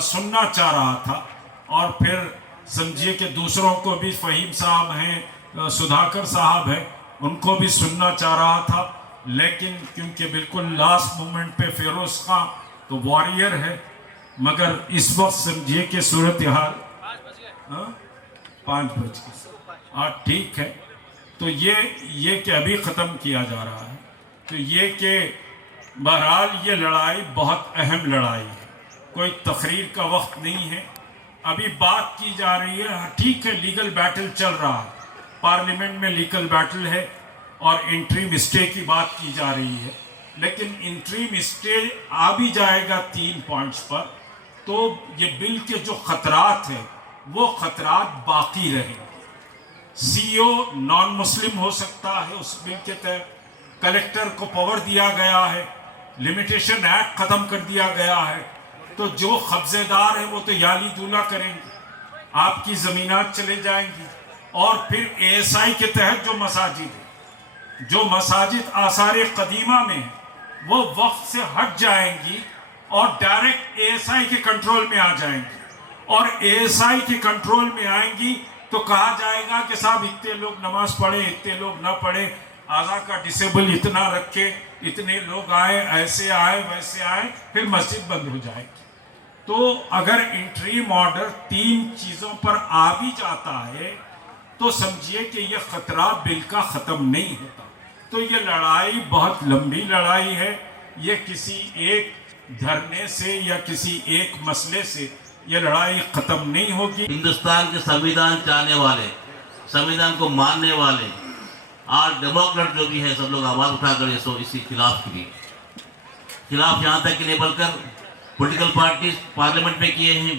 सुनना चाह रहा था। और फिर समझिए कि दूसरों को भी, फ़हीम साहब हैं, सुधाकर साहब हैं, उनको भी सुनना चाह रहा था। लेकिन क्योंकि बिल्कुल लास्ट मोमेंट पे फिरोज खां तो वॉरियर है, मगर इस वक्त समझिए कि सूरत हाल 5 बज गए, ठीक है। तो ये कि अभी ख़त्म किया जा रहा है। तो ये कि बहरहाल ये लड़ाई बहुत अहम लड़ाई है, कोई तकरीर का वक्त नहीं है। अभी बात की जा रही है, ठीक है, लीगल बैटल चल रहा है, पार्लियामेंट में लीगल बैटल है और इंटरिम स्टे की बात की जा रही है। लेकिन इंटरिम स्टे आ भी जाएगा 3 पॉइंट्स पर, तो ये बिल के जो खतरात हैं वो खतरात बाकी रहेंगे। CEO नॉन मुस्लिम हो सकता है उस बिल के तहत, कलेक्टर को पावर दिया गया है, लिमिटेशन एक्ट ख़त्म कर दिया गया है। तो जो कब्जेदार है वो तो याली दूला करेंगे, आपकी ज़मीनात चले जाएंगी। और फिर ASI के तहत जो मसाजिद है, जो मसाजिद आसार कदीमा में वो वक्त से हट जाएंगी और डायरेक्ट ASI के कंट्रोल में आ जाएंगी। और ASI के कंट्रोल में आएंगी तो कहा जाएगा कि साहब इतने लोग नमाज पढ़े, इतने लोग ना पढ़े, आज़ा का डिसेबल इतना रखे, इतने लोग आए, ऐसे आए वैसे आए, फिर मस्जिद बंद हो जाएगी। तो अगर इंटरिम ऑर्डर 3 चीज़ों पर आ भी जाता है तो समझिए कि यह खतरा बिल का ख़त्म नहीं होता। तो ये लड़ाई बहुत लंबी लड़ाई है। ये किसी एक धरने से या किसी एक मसले से ये लड़ाई ख़त्म नहीं होगी। हिंदुस्तान के संविधान चाहने वाले, संविधान को मानने वाले और डेमोक्रेट जो भी है, सब लोग आवाज़ उठाकर इसके खिलाफ किए। खिलाफ यहाँ तक कि नहीं बल्कि पॉलिटिकल पार्टी पार्लियामेंट पे किए हैं,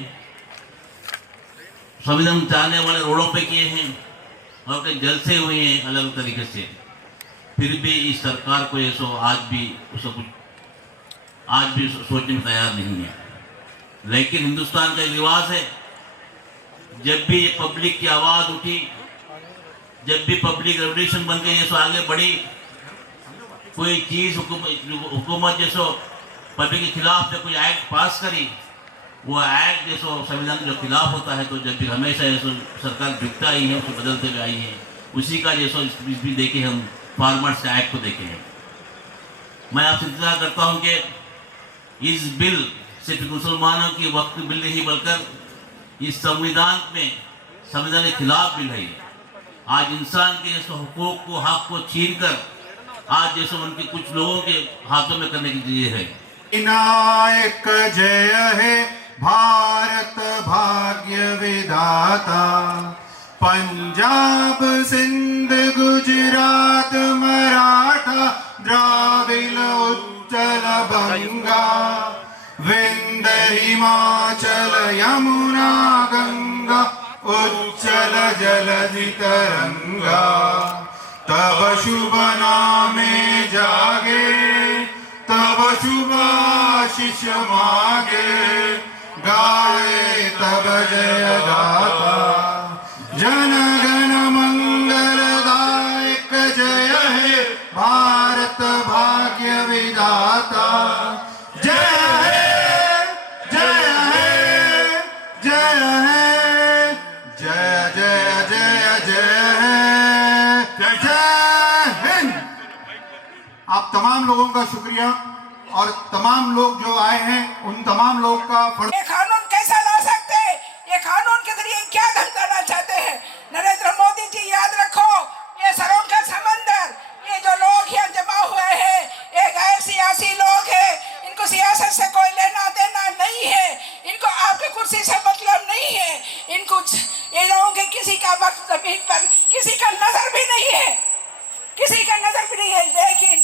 संविधान चाहने वाले रोडों पे किए हैं और कई जलसे हुए हैं अलग अलग तरीके से। फिर भी इस सरकार को ये आज भी सोचने में तैयार नहीं है। लेकिन हिंदुस्तान का एक रिवाज है जब भी पब्लिक की आवाज़ उठी, जब भी पब्लिक रेवोल्यूशन बन गई जैसो आगे बढ़ी, कोई चीज़ हुकूमत जैसो पब्लिक के खिलाफ जब कोई एक्ट पास करी, वो एक्ट जैसो संविधान के जो खिलाफ होता है, तो जब भी हमेशा जैसो सरकार झुकता आई है, उसको बदलते हुए आई है, उसी का जैसो भी देखे हम फार्मर्स एक्ट को देखे हैं। मैं आपसे इंतजार करता हूँ कि इस बिल सिर्फ मुसलमानों की वक्त बिल नहीं बल्कि इस संविधान के खिलाफ बिल है। आज इंसान के जैसे हुकूक को, हक को छीन कर आज जैसे उनके कुछ लोगों के हाथों में करने की चीजें है। विनायक जय है भारत भाग्य विधाता, पंजाब सिंध गुजरात मराठा द्राविड़ उत्कल बंगा, विंध्य हिमाचल यमुना गंगा उच्चल जलधि तरंगा, तब शुभ नामे जागे, तब शुभ आशीष मागे, गाए तब जय गाता, जन गण मंगलदायक जय है भारत भाग्य विधाता, जय है जय है जय है, जय जय जय जय है, जय हिंद। आप तमाम लोगों का शुक्रिया और तमाम लोग जो आए हैं उन तमाम लोगों का ये कानून कैसा ला सकते हैं? ये कानून के जरिए क्या धमकाना चाहते हैं? नरेंद्र मोदी जी याद रखो, ये सरों का समंदर, ये जो लोग यहाँ जमा हुए हैं, ये गैर सियासी लोग हैं, इनको सियासत से कोई लेना देना नहीं है, इनको आपके कुर्सी से मतलब नहीं है, इनको ये लोगों के किसी का वक्त जमीन पर किसी का नजर भी नहीं है, किसी का नजर भी नहीं है। लेकिन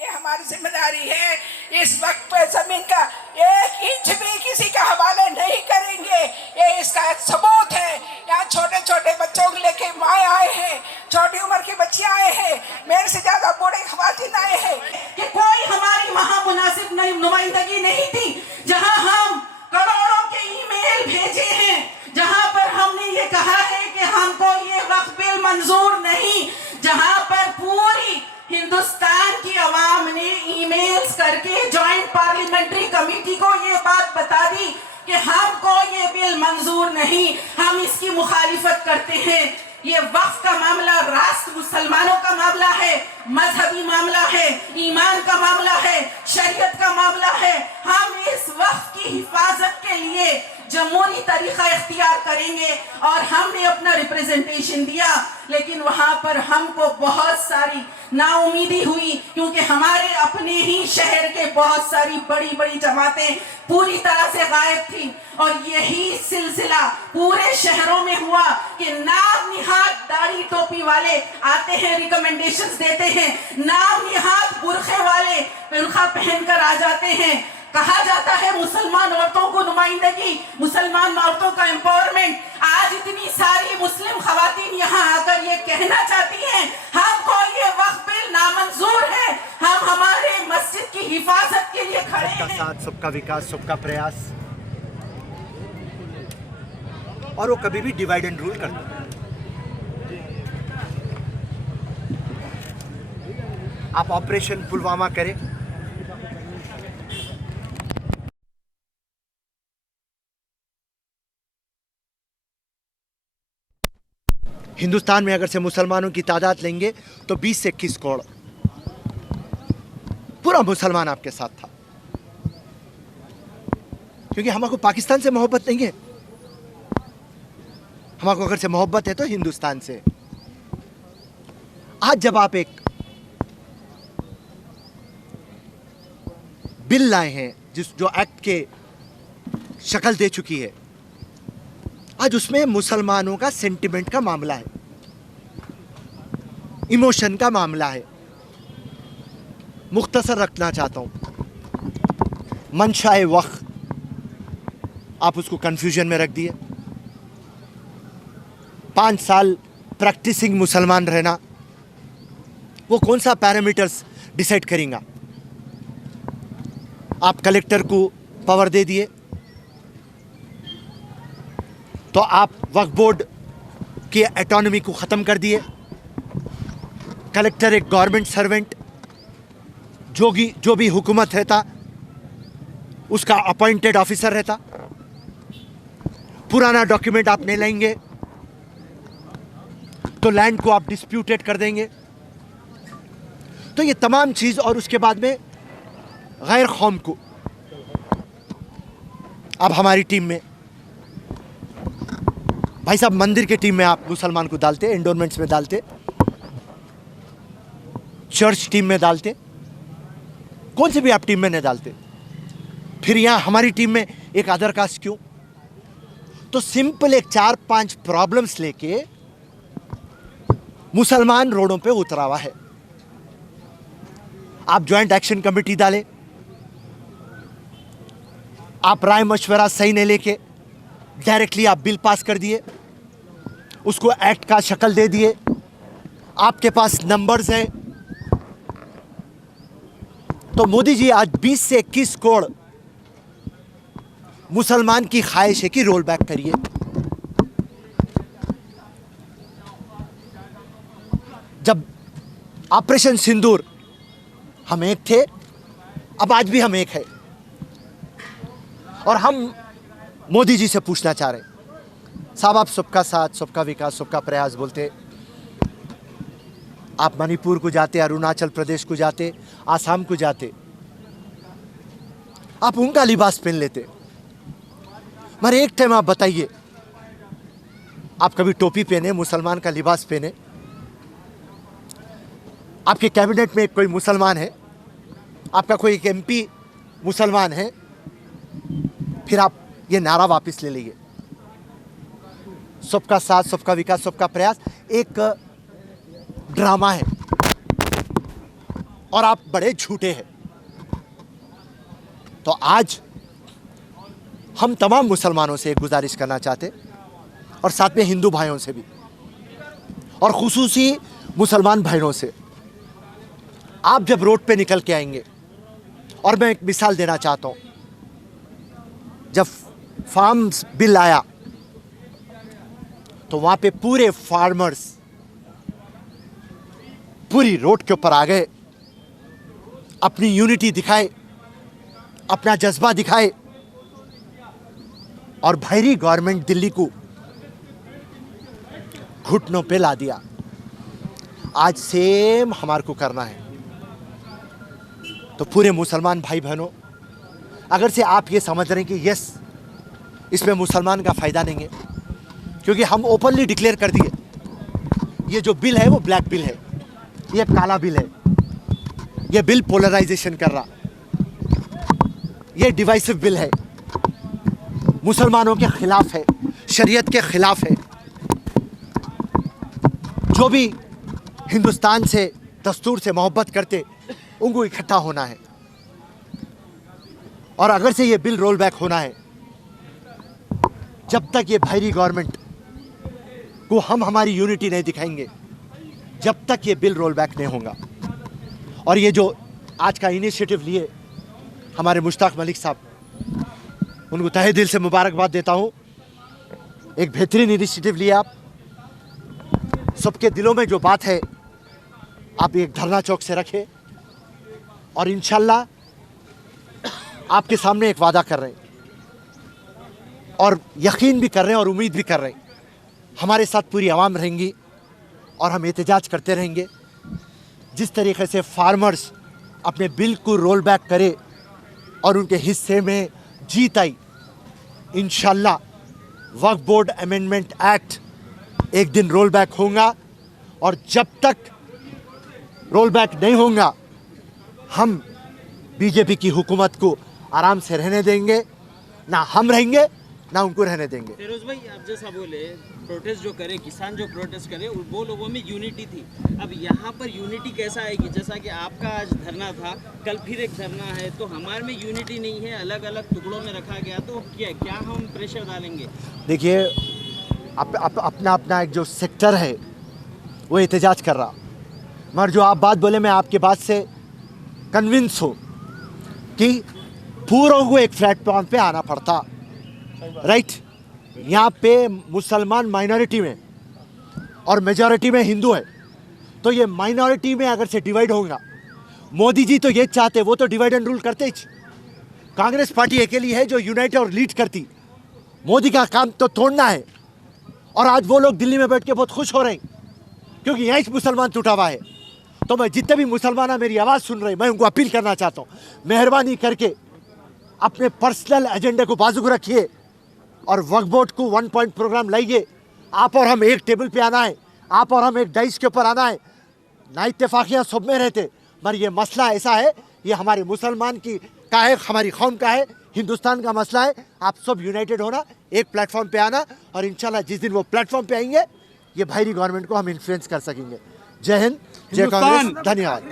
ये हमारी जिम्मेदारी है, इस वक्त पे जमीन का एक इंच भी किसी का हवाले नहीं करेंगे। ये इसका सबूत है। यहाँ छोटे छोटे बच्चों को लेके माए आए हैं, छोटी उम्र की बच्चियां आए हैं, मेरे से ज्यादा बूढ़े खवातीन आए हैं। कि कोई हमारी वहाँ मुनासिब नुमाइंदगी नहीं थी, जहाँ हम करोड़ों के ईमेल भेजे हैं, जहाँ पर हमने ये कहा है कि हमको ये वक्फ बिल मंजूर नहीं, जहाँ पर पूरी हिंदुस्तान की आवाम ने ईमेल्स करके जॉइंट पार्लियामेंट्री कमेटी को ये बात बता दी कि हमको ये बिल मंजूर नहीं, हम इसकी मुखालिफत करते हैं। ये वक्फ का मामला राष्ट्र मुसलमानों का मामला है, मजहबी मामला है, ईमान का मामला है, शरीयत का मामला है। हम इस वक्फ की हिफाजत के लिए जमहूरी तरीका इख्तियार करेंगे और हमने अपना रिप्रेजेंटेशन दिया, लेकिन वहाँ पर हमको बहुत सारी नाउमीदी हुई, क्योंकि हमारे अपने ही शहर के बहुत सारी बड़ी बड़ी जमातें पूरी तरह से गायब थी। और यही सिलसिला पूरे शहरों में हुआ कि नाम निहाद दाढ़ी टोपी वाले आते हैं, रिकमेंडेशंस देते हैं, नाम निहाद बुरखे वाले बुरखा पहनकर आ जाते हैं। कहा जाता है मुसलमान औरतों को नुमाइंदगी, मुसलमान औरतों का एम्पावरमेंट। आज इतनी सारी मुस्लिम खवातीन यहाँ आकर ये कहना चाहती हैं हमको ये वक्फ बिल नामंजूर है, हम हमारे मस्जिद की हिफाजत के लिए खड़े हैं। सबका साथ, सबका विकास, सबका प्रयास, और वो कभी भी डिवाइड एंड रूल करता है। आप ऑपरेशन पुलवामा करें, हिंदुस्तान में अगर से मुसलमानों की तादाद लेंगे तो 20 से 21 करोड़ पूरा मुसलमान आपके साथ था, क्योंकि हमको पाकिस्तान से मोहब्बत नहीं है, हमको अगर से मोहब्बत है तो हिंदुस्तान से। आज जब आप एक बिल लाए हैं जो एक्ट के शक्ल दे चुकी है, आज उसमें मुसलमानों का सेंटिमेंट का मामला है, इमोशन का मामला है। मुख्तसर रखना चाहता हूं, मंशाए वक्त आप उसको कंफ्यूजन में रख दिए। 5 साल प्रैक्टिसिंग मुसलमान रहना, वो कौन सा पैरामीटर्स डिसाइड करेंगे? आप कलेक्टर को पावर दे दिए, तो आप वक्फ बोर्ड की एटॉनमी को ख़त्म कर दिए। कलेक्टर एक गवर्नमेंट सर्वेंट, जो भी हुकूमत रहता उसका अपॉइंटेड ऑफिसर रहता। पुराना डॉक्यूमेंट आप नहीं लाएंगे तो लैंड को आप डिस्प्यूटेड कर देंगे। तो ये तमाम चीज़, और उसके बाद में गैर कौम को अब हमारी टीम में, भाई साहब मंदिर के टीम में आप मुसलमान को डालते, एंडोरमेंट्स में डालते, चर्च टीम में डालते, कौन से भी आप टीम में नहीं डालते। फिर यहाँ हमारी टीम में एक अदर कास्ट क्यों? तो सिंपल एक 4-5 प्रॉब्लम्स लेके मुसलमान रोडों पे उतरा हुआ है। आप ज्वाइंट एक्शन कमेटी डाले, आप राय मशवरा सही नहीं लेके डायरेक्टली आप बिल पास कर दिए, उसको एक्ट का शक्ल दे दिए। आपके पास नंबर्स हैं। तो मोदी जी आज 20 से 21 करोड़ मुसलमान की ख्वाहिश है कि रोल बैक करिए। जब ऑपरेशन सिंदूर हम एक थे, अब आज भी हम एक है। और हम मोदी जी से पूछना चाह रहे हैं, साहब आप सबका साथ, सबका विकास, सबका प्रयास बोलते, आप मणिपुर को जाते, अरुणाचल प्रदेश को जाते, आसाम को जाते, आप उनका लिबास पहन लेते। मगर एक टाइम आप बताइए, आप कभी टोपी पहने, मुसलमान का लिबास पहने? आपके कैबिनेट में कोई मुसलमान है, आपका कोई एक एमपी मुसलमान है, फिर आप ये नारा वापस ले लीजिए, सबका साथ, सबका विकास, सबका प्रयास एक ड्रामा है और आप बड़े झूठे हैं। तो आज हम तमाम मुसलमानों से एक गुजारिश करना चाहते, और साथ में हिंदू भाइयों से भी, और खुसूसी मुसलमान भाइयों से, आप जब रोड पे निकल के आएंगे, और मैं एक मिसाल देना चाहता हूँ, जब फार्म्स बिल आया तो वहाँ पे पूरे फार्मर्स पूरी रोड के ऊपर आ गए, अपनी यूनिटी दिखाए, अपना जज्बा दिखाए, और भाईरी गवर्नमेंट दिल्ली को घुटनों पे ला दिया। आज सेम हमारे को करना है। तो पूरे मुसलमान भाई बहनों, अगर से आप ये समझ रहे हैं कि यस इसमें मुसलमान का फ़ायदा नहीं है, क्योंकि हम ओपनली डिक्लेयर कर दिए ये जो बिल है वो ब्लैक बिल है, ये काला बिल है, ये बिल पोलराइजेशन कर रहा, ये डिवाइसिव बिल है, मुसलमानों के खिलाफ है, शरीयत के खिलाफ है। जो भी हिंदुस्तान से, दस्तूर से मोहब्बत करते, उनको इकट्ठा होना है। और अगर से ये बिल रोल बैक होना है, जब तक ये भाईरी गवर्नमेंट को हम हमारी यूनिटी नहीं दिखाएंगे, जब तक ये बिल रोल बैक नहीं होगा। और ये जो आज का इनिशिएटिव लिए हमारे मुश्ताक मलिक साहब, उनको तहे दिल से मुबारकबाद देता हूँ। एक बेहतरीन इनिशिएटिव लिए आप, सबके दिलों में जो बात है आप एक धरना चौक से रखें, और इंशाल्लाह आपके सामने एक वादा कर रहे हैं, और यकीन भी कर रहे हैं और उम्मीद भी कर रहे हैं, हमारे साथ पूरी आवाम रहेंगी और हम एहतजाज करते रहेंगे। जिस तरीके से फार्मर्स अपने बिल को रोल बैक करे और उनके हिस्से में जीत आई, इंशाल्लाह वक्फ बोर्ड अमेंडमेंट एक्ट एक दिन रोल बैक होगा, और जब तक रोल बैक नहीं होगा हम बीजेपी की हुकूमत को आराम से रहने देंगे, ना हम रहेंगे ना उनको रहने देंगे। फिरोज भाई, आप जैसा बोले, प्रोटेस्ट जो करे, किसान जो प्रोटेस्ट करे, वो लोगों में यूनिटी थी। अब यहाँ पर यूनिटी कैसा आएगी? जैसा कि आपका आज धरना था, कल फिर एक धरना है, तो हमारे में यूनिटी नहीं है, अलग अलग टुकड़ों में रखा गया, तो क्या हम प्रेशर डालेंगे? देखिए, अपना अपना एक जो सेक्टर है वो एहतजाज कर रहा, मगर जो आप बात बोले, मैं आपके बात से कन्विंस हूँ कि पूरों को एक प्लेटफॉर्म पे आना पड़ता, राइट? यहाँ पे मुसलमान माइनॉरिटी में और मेजॉरिटी में हिंदू है, तो ये माइनॉरिटी में अगर से डिवाइड होगा, मोदी जी तो ये चाहते, वो तो डिवाइड एंड रूल करते ही। कांग्रेस पार्टी अकेली है जो यूनाइट और लीड करती, मोदी का काम तो तोड़ना है। और आज वो लोग दिल्ली में बैठ के बहुत खुश हो रहे हैं क्योंकि यहाँ मुसलमान टूटा हुआ है। तो मैं जितने भी मुसलमान मेरी आवाज़ सुन रहे हैं, मैं उनको अपील करना चाहता हूँ, मेहरबानी करके अपने पर्सनल एजेंडे को बाजू रखिए और वक्फ बोर्ड को 1 पॉइंट प्रोग्राम लाइए। आप और हम एक टेबल पे आना है, आप और हम एक डाइस के ऊपर आना है। ना इत्तेफाकियाँ सब में रहते, मगर ये मसला ऐसा है, ये हमारे मुसलमान की का है, हमारी कौम का है, हिंदुस्तान का मसला है। आप सब यूनाइटेड होना, एक प्लेटफॉर्म पे आना, और इंशाल्लाह जिस दिन वो प्लेटफॉर्म पे आएंगे, ये भाईरी गवर्नमेंट को हम इन्फ्लुएंस कर सकेंगे। जय हिंद, जय कांग्रेस, धन्यवाद।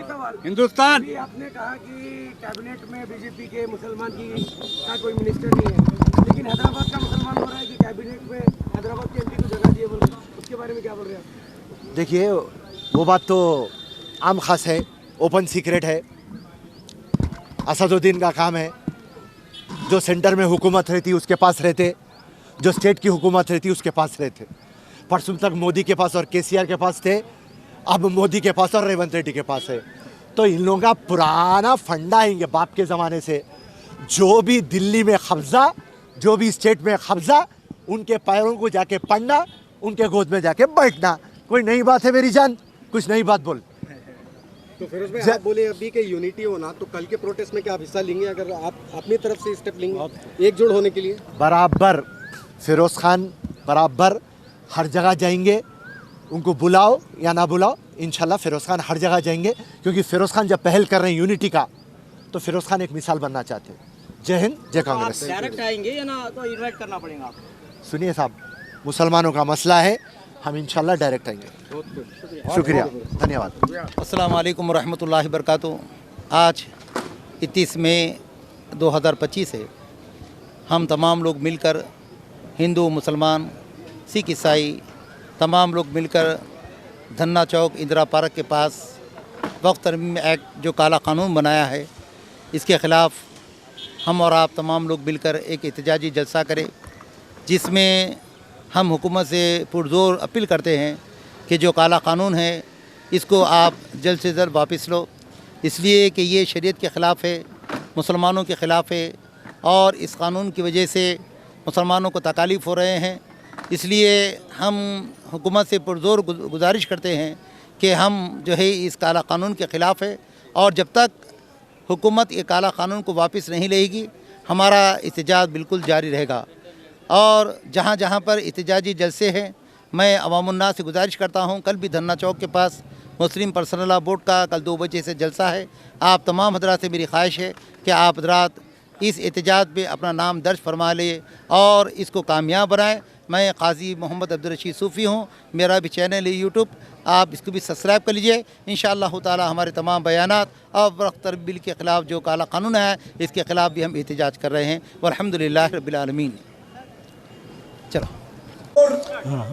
हिंदुस्तान। आपने कहा कि कैबिनेट में बीजेपी के मुसलमान का कोई मिनिस्टर नहीं है, लेकिन हैदराबाद का मुसलमान हो रहा है कि कैबिनेट में हैदराबाद के एमपी को जगह दिए, उसके बारे में क्या बोल रहे हैं आप? देखिए, वो बात तो आम खास है, ओपन सीक्रेट है। असदुद्दीन का काम है, जो सेंटर में हुकूमत रहती उसके पास रहते, जो स्टेट की हुकूमत रहती उसके पास रहते। परसों तक मोदी के पास और केसीआर के पास थे, अब मोदी के पास और रेवंत रेड्डी के पास है। तो इन लोगों का पुराना फंडा है बाप के ज़माने से, जो भी दिल्ली में कब्जा, जो भी स्टेट में कब्जा, उनके पैरों को जाके पढ़ना, उनके गोद में जाके बैठना। कोई नई बात है मेरी जान? कुछ नई बात बोल। तो फिरोज भाई, आप बोले अभी कि यूनिटी होना, तो कल के प्रोटेस्ट में क्या आप हिस्सा लेंगे अगर आप अपनी तरफ से स्टेप लेंगे एकजुट होने के लिए? बराबर फिरोज़ खान बराबर हर जगह जाएंगे, उनको बुलाओ या ना बुलाओ, इंशाल्लाह फिरोज़ खान हर जगह जाएंगे, क्योंकि फिरोज़ खान जब पहल कर रहे हैं यूनिटी का, तो फिरोज़ खान एक मिसाल बनना चाहते हैं। जय हिंद, जय कांग्रेस। डायरेक्ट आएंगे या ना तो इनवाइट करना पड़ेगा आपको? सुनिए साहब, मुसलमानों का मसला है, हम इंशाल्लाह डायरेक्ट आएंगे। शुक्रिया, धन्यवाद। अस्सलाम वालेकुम रहमतुल्लाहि बरकातुहू। आज 31 मई 2025 है। हम तमाम लोग मिलकर, हिंदू, मुसलमान, सिख, ईसाई, तमाम लोग मिलकर धन्ना चौक इंदिरा पार्क के पास वक्फ तरमीम एक्ट जो काला कानून बनाया है, इसके ख़िलाफ़ हम और आप तमाम लोग मिलकर एक एहतजाजी जलसा करें, जिसमें हम हुकूमत से पुरज़ोर अपील करते हैं कि जो काला कानून है इसको आप जल्द से जल्द वापस लो, इसलिए कि ये शरीयत के ख़िलाफ़ है, मुसलमानों के ख़िलाफ़ है, और इस कानून की वजह से मुसलमानों को तकालीफ़ हो रहे हैं। इसलिए हम हुकूमत से पुरज़ोर गुजारिश करते हैं कि हम जो है इस काला कानून के ख़िलाफ़ है, और जब तक हुकूमत ये काला कानून को वापस नहीं लेगी, हमारा एहतजाज बिल्कुल जारी रहेगा। और जहाँ जहाँ पर एहतजाजी जलसे हैं, मैं अवामुन्नास से गुजारिश करता हूँ, कल भी धन्ना चौक के पास मुस्लिम पर्सनल लॉ बोर्ड का कल 2 बजे से जलसा है। आप तमाम हजरात से मेरी ख्वाहिश है कि आप हजरात इस एहतजाज पे अपना नाम दर्ज फरमा ले और इसको कामयाब बनाएं। मैं काजी मोहम्मद अब्दुल रशीद सूफ़ी हूँ, मेरा भी चैनल है यूट्यूब, आप इसको भी सब्सक्राइब कर लीजिए। इंशाअल्लाह ताला हमारे तमाम बयानात और वक्फ तरमीम के ख़िलाफ़ जो काला कानून है, इसके ख़िलाफ़ भी हम एहतजाज कर रहे हैं। वल्हम्दुलिल्लाह रब्बिल आलमीन। चलो,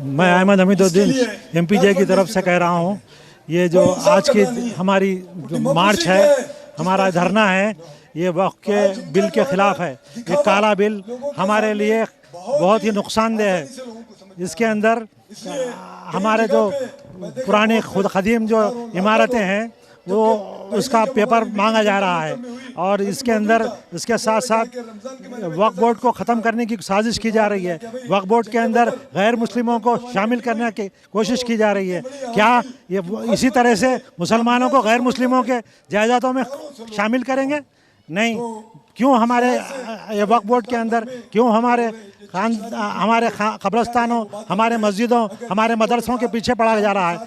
मैं अहमद हमीदुद्दीन MPJ की तरफ से कह रहा हूँ, ये जो आज की हमारी जो मार्च है, हमारा धरना है, ये वक्फ के बिल के ख़िलाफ़ है। ये काला बिल हमारे लिए बहुत ही नुकसानदेह है। इसके अंदर हमारे जो पुराने खुद ख़दीम जो इमारतें हैं, वो उसका पेपर मांगा जा रहा है, और इसके अंदर इसके साथ साथ वक्फ बोर्ड को ख़त्म करने की साजिश की जा रही है। वक्फ बोर्ड के अंदर गैर मुस्लिमों को शामिल करने की कोशिश की जा रही है। क्या ये इसी तरह से मुसलमानों को गैर मुस्लिमों के जायदादों में शामिल करेंगे? नहीं। क्यों हमारे ये वक्फ बोर्ड के अंदर, क्यों हमारे कब्रस्तानों, हमारे मस्जिदों, हमारे मदरसों के पीछे पड़ा जा रहा है?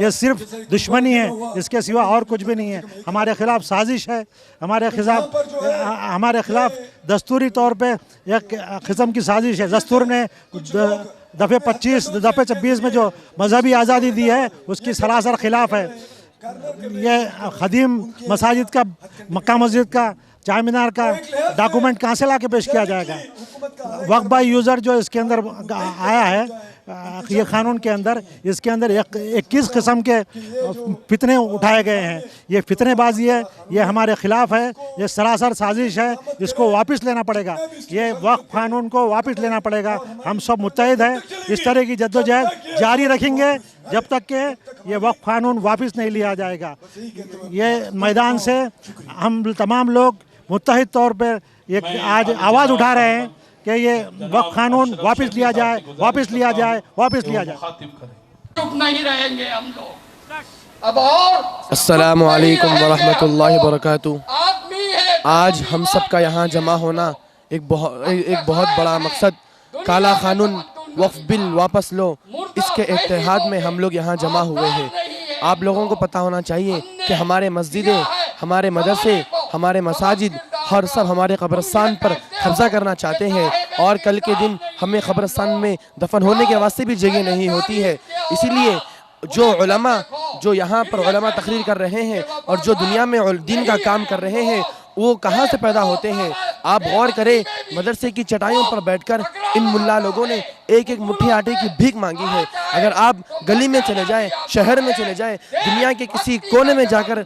ये सिर्फ दुश्मनी है, इसके सिवा और कुछ भी नहीं है। हमारे ख़िलाफ़ साजिश है, हमारे ख़िलाफ़ दस्तूरी तौर पे एक किस्म की साजिश है। दस्तूर ने दफ़े 25, दफ़े 26 में जो मजहबी आज़ादी दी है, उसकी सरासर ख़िलाफ़ है। ये ख़दीम मसाजिद का, मक्का मस्जिद का, चार मीनार का डॉक्यूमेंट कहाँ से ला के पेश किया जाएगा? वक्फ बाय यूज़र जो इसके अंदर आया है, ये कानून के अंदर, इसके अंदर 21 किस्म के फितने उठाए गए हैं। ये फितनेबाजी है, ये हमारे ख़िलाफ़ है, ये सरासर साजिश है। इसको वापस लेना पड़ेगा, ये वक्फ कानून को वापस लेना पड़ेगा। हम सब मुत्तहिद हैं, इस तरह की जद्दोजहद जारी रखेंगे जब तक कि ये वक्फ कानून वापस नहीं लिया जाएगा। ये मैदान से हम तमाम लोग मुत्तहिद तौर पर एक आज आवाज़ उठा रहे हैं कि ये वक्फ कानून वापस लिया जाए, वापस लिया जाए, वापस लिया जाए। चुप नहीं रहेंगे हम लोग। अब और अस्सलामु अलैकुम वरहमतुल्लाहि वबरकातुहू। आज हम सब का यहाँ जमा होना एक बहुत बड़ा मकसद, काला कानून वक्फ बिल वापस लो, इसके इत्तेहाद में हम लोग यहाँ जमा हुए हैं। आप लोगों को पता होना चाहिए कि हमारे मस्जिदें, हमारे मदरसे, हमारे मसाजिद हर सब हमारे कब्रिस्तान पर कब्जा करना चाहते हैं, और कल के दिन हमें कब्रिस्तान में दफन होने के वास्ते भी जगह नहीं होती है। इसीलिए जो उलमा, जो यहाँ पर उलमा तकरीर कर रहे हैं और जो दुनिया में दीन का काम कर रहे हैं, वो कहाँ से पैदा होते हैं। आप गौर करें, मदरसे की चटाइयों पर बैठकर इन मुल्ला लोगों ने एक एक मुट्ठी आटे की भीख मांगी है। अगर आप गली में चले जाएं, शहर में चले जाएं, दुनिया के किसी कोने में जाकर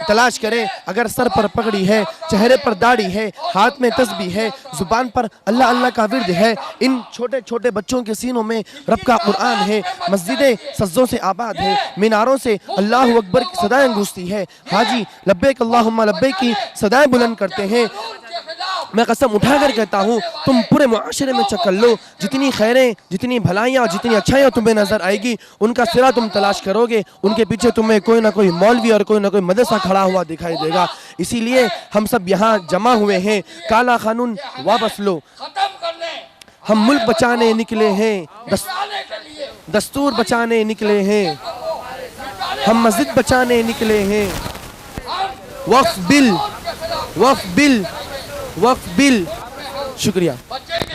तलाश करें, अगर सर पर पगड़ी है, चेहरे पर दाढ़ी है, हाथ में तस्बीह है, जुबान पर अल्लाह अल्लाह का विर्द है, इन छोटे छोटे बच्चों के सीनों में रब का कुरान है, मस्जिदें सज्जों से आबाद है, मीनारों से अल्लाहु अकबर की सदाएं गूंजती है, हाजी लब्बैक अल्लाहुम्मा लब्बैक की सदाएं बुलंद करते हैं। मैं कसम उठाकर कहता हूँ, तुम पूरे मुआशरे में चक्कर लो, जितनी खैरें, जितनी भलाइयाँ और जितनी अच्छाइयाँ तुम्हें नजर आएगी, उनका सिरा तुम तलाश करोगे, उनके पीछे तुम्हें कोई ना कोई मौलवी और कोई ना कोई मदरसा खड़ा हुआ दिखाई देगा। इसीलिए हम सब यहाँ जमा हुए हैं, काला कानून वापस लो। हम मुल्क बचाने निकले हैं, दस्तूर बचाने निकले हैं, हम मस्जिद बचाने निकले हैं। वक्फ बिल, वक्फ बिल, वक्फ बिल। शुक्रिया।